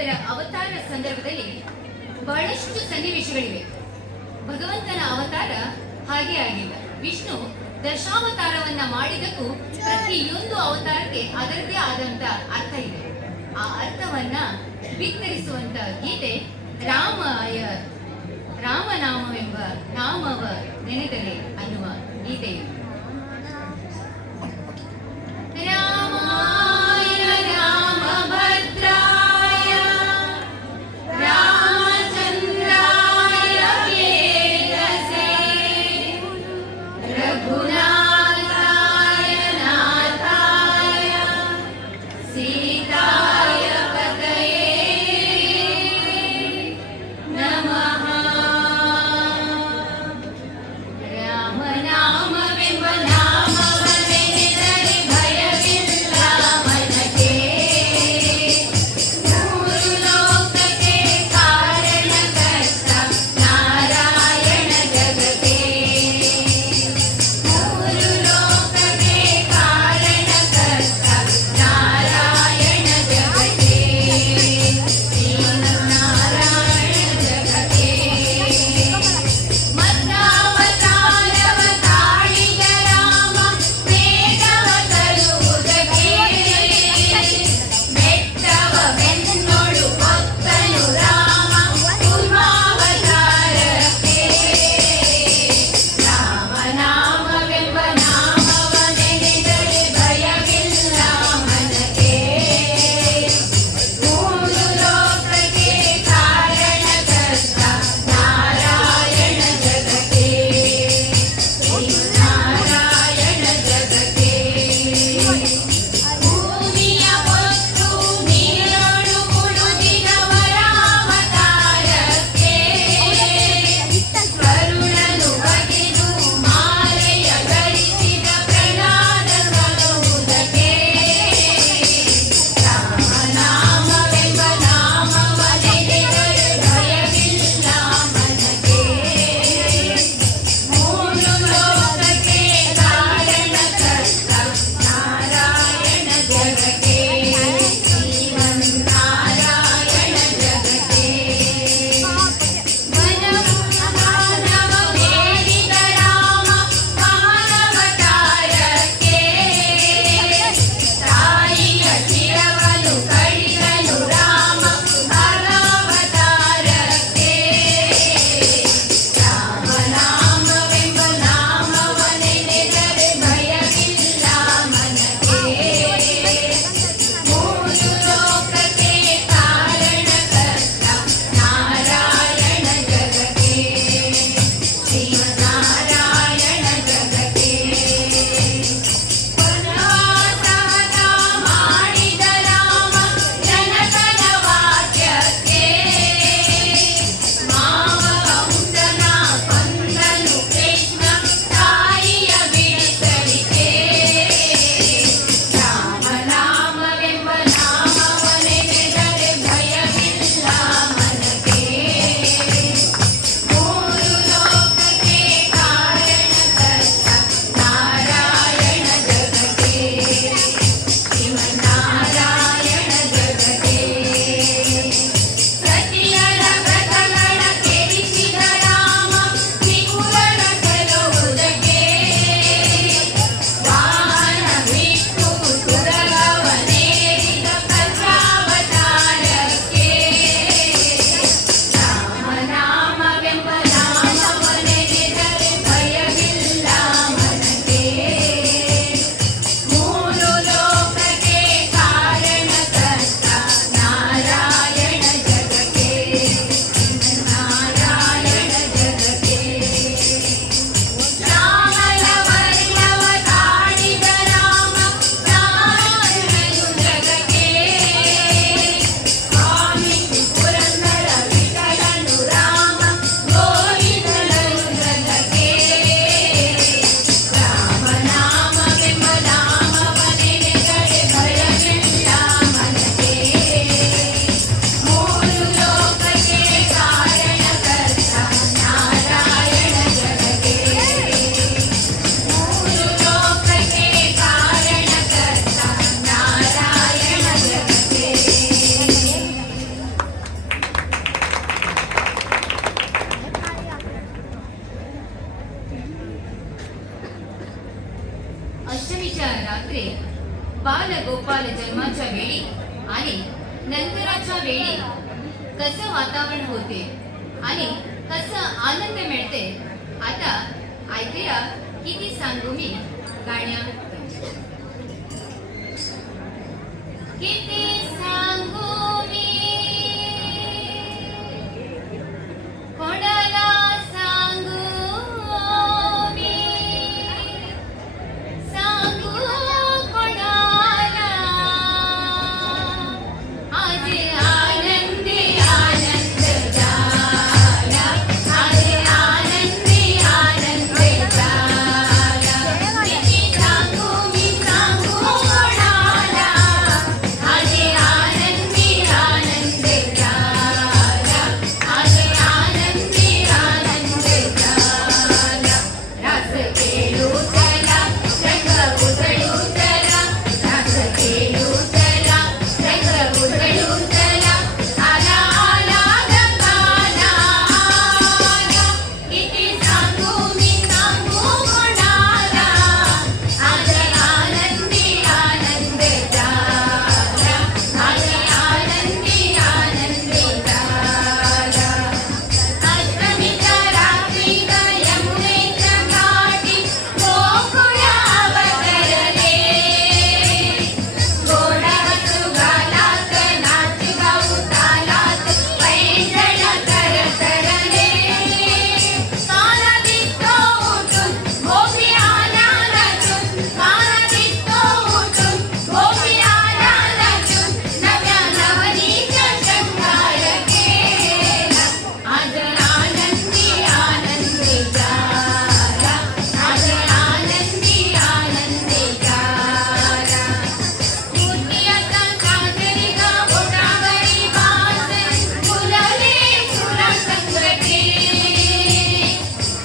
ಅದರ ಅವತಾರ ಸಂದರ್ಭದಲ್ಲಿ ಬಹಳಷ್ಟು ಸನ್ನಿವೇಶಗಳಿವೆ. ಭಗವಂತನ ಅವತಾರ ಹಾಗೆ ಆಗಿಲ್ಲ. ವಿಷ್ಣು ದಶಾವತಾರವನ್ನ ಮಾಡಿದಕ್ಕೂ ಪ್ರತಿಯೊಂದು ಅವತಾರಕ್ಕೆ ಅದರದೇ ಆದಂತ ಅರ್ಥ ಇದೆ. ಆ ಅರ್ಥವನ್ನ ಬಿತ್ತರಿಸುವಂತ ಗೀತೆ ರಾಮನಾಮವೆಂಬ ನಾಮವ ನೆನೆದರೆ ಅನ್ನುವ ಗೀತೆ. ರಾಮಾಯ ರಾಮಭದ್ರಾಯ ರಾಮಚಂದ್ರಾಯ ವೇದಸೇ ರಘುನಾಥಾಯ ನಾಥಾಯ ಸೀತಾಯ ಪತಯೇ ನಮಃ. ರಾಮನಾಮವೆಂಬ बाल जन्माच्या वेळी आणि नंतराच्या वेळी कसं वातावरण होते आणि कसं आनंद मिळते आता ऐकूया. किती सांगू मी गाण्यात, किती सांगू मी कोणाला सांगू मी, सांगू कोणाला. आज आनंदी आनंद झाला, आज आनंदी आनंद झाला. किती सांगू मी सांगू कोणाला, आज आनंदी आनंद झाला, आज आनंदी आनंद झाला. रास खेळू चला, रंग उधळू चला, रास खेळू चला, रंग उधळू चला. आला आला रंगाला आला. किती सांगू मी सांगू कोणाला, आज आनंदी आनंद झाला, आज आनंदी आनंद झाला. अष्टमीच्या रात्री यमुनेच्या घाटी गोकुळावर तरले, गोड हसू गालात नाच गाऊ तालात पैंजण तरतरले. काना दिसतो उठून गोपी आला नचून, काना दिसतो उठून गोपी आला नचून. नव्या नवनीचा शृंगार केला, आज आनंदी आनंदी झाला, आज आनंदी आनंदी झाला. मोतियाचा काजरी गा बोटावरी बाज, फुलले सुरसंगती.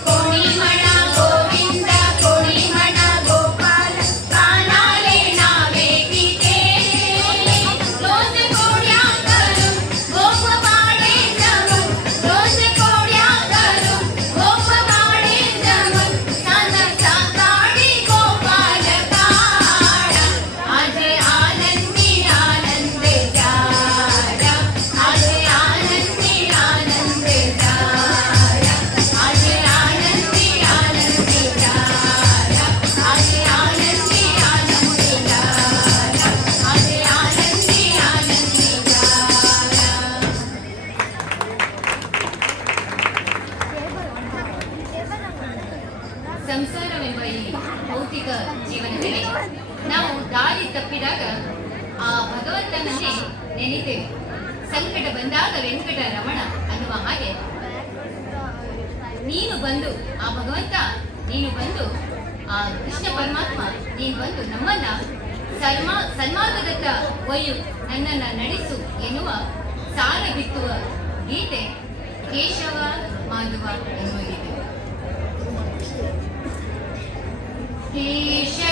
कोणी म्हणा गोविंद, कोणी म्हणा गोपाल, कानाले नावे तिथे. रोज कोड्या करून गोपवाडे जमून, रोज कोड्या करून गोपवाडे जमून. सांज साकाळी गोपाल काळा, आज आनंदी आनंद झाला, आज आनंदी आनंद झाला, आज आनंदी आनंद झाला, आज आनंदी आनंद झाला, आज आनंदी आनंद झाला. ಸಂಸಾರವೆಂಬ ಈ ಭೌತಿಕ ಜೀವನದಲ್ಲಿ ನಾವು ದಾರಿ ತಪ್ಪಿದಾಗ ಆ ಭಗವಂತನನ್ನೇ ನೆನೆತೇವೆ. ಸಂಕಟ ಬಂದಾಗ ವೆಂಕಟರಮಣ ಅನ್ನುವ ಹಾಗೆ ನೀನು ಬಂದು, ಆ ಭಗವಂತ ನೀನು ಬಂದು, ಆ ಕೃಷ್ಣ ಪರಮಾತ್ಮ ನೀನು ಬಂದು ನಮ್ಮನ್ನ ಸನ್ಮಾರ್ಗದತ್ತ ಒಯ್ಯು, ನನ್ನನ್ನ ನಡೆಸು ಎನ್ನುವ ಸಾರ ಬಿತ್ತುವ ಗೀತೆ ಕೇಶವ ಮಾಧವ ಎನ್ನುವ ಗೀತೆ. ಕೇಶವ